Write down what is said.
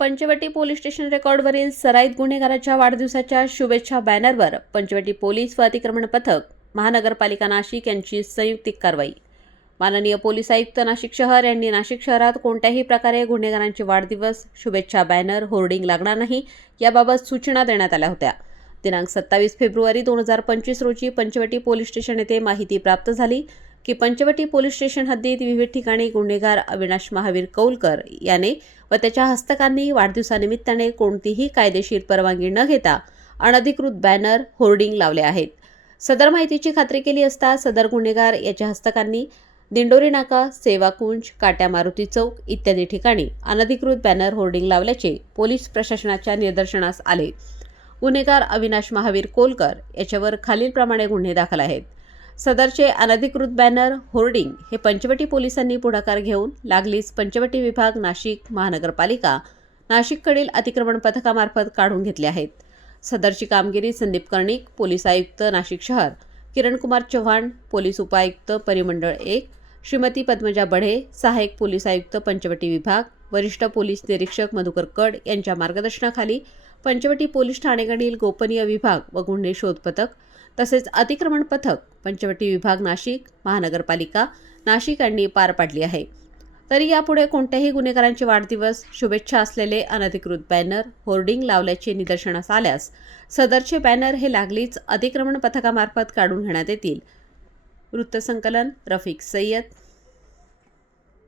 Panchavati police station रेकॉर्डवरील सराईत गुन्हेगाराच्या वाढदिवसाच्या शुभेच्छा बॅनरवर पंचवटी पोलीस व अतिक्रमण पथक महानगरपालिका नाशिक यांची संयुक्तिक कारवाई. माननीय पोलीस आयुक्त नाशिक शहर यांनी नाशिक शहरात कोणत्याही प्रकारे गुन्हेगारांचे वाढदिवस शुभेच्छा बॅनर होर्डिंग लागणार नाही याबाबत सूचना देण्यात आल्या होत्या. दिनांक सत्तावीस फेब्रुवारी दोन हजार पंचवीस रोजी पंचवटी पोलीस स्टेशन येथे माहिती प्राप्त झाली की पंचवटी पोलीस स्टेशन हद्दीत विविध ठिकाणी गुन्हेगार अविनाश महावीर कौलकर याने व त्याच्या हस्तकांनी वाढदिवसानिमित्ताने कोणतीही कायदेशीर परवानगी न घेता अनधिकृत बॅनर होर्डिंग लावले आहेत. सदर माहितीची खात्री केली असता सदर गुन्हेगार याच्या हस्तकांनी दिंडोरी नाका सेवाकुंज काट्या मारुती चौक इत्यादी ठिकाणी अनधिकृत बॅनर होर्डिंग लावल्याचे पोलीस प्रशासनाच्या निदर्शनास आले. गुन्हेगार अविनाश महावीर कोलकर याच्यावर खालीलप्रमाणे गुन्हे दाखल आहेत. सदरचे अनधिकृत बॅनर होर्डिंग हे पंचवटी पोलिसांनी पुढाकार घेऊन लागलीच पंचवटी विभाग नाशिक महानगरपालिका नाशिककडील अतिक्रमण पथकामार्फत काढून घेतले आहेत. सदरची कामगिरी संदीप कर्णिक पोलीस आयुक्त नाशिक शहर किरणकुमार चव्हाण पोलीस उपायुक्त परिमंडळ एक श्रीमती पद्मजा बढे सहाय्यक पोलीस आयुक्त पंचवटी विभाग वरिष्ठ पोलीस निरीक्षक मधुकर कड यांच्या मार्गदर्शनाखाली पंचवटी पोलीस ठाणेकडील गोपनीय विभाग व गुन्हे शोध पथक तसेच अतिक्रमण पथक पंचवटी विभाग नाशिक महानगरपालिका नाशिक यांनी पार पाडली आहे. तरी यापुढे कोणत्याही गुन्हेगारांचे वाढदिवस शुभेच्छा असलेले अनधिकृत बॅनर होर्डिंग लावल्याचे निदर्शनास आल्यास सदरचे बॅनर हे लागलीच अतिक्रमण पथकामार्फत काढून घेण्यात येतील. वृत्तसंकलन रफिक सय्यद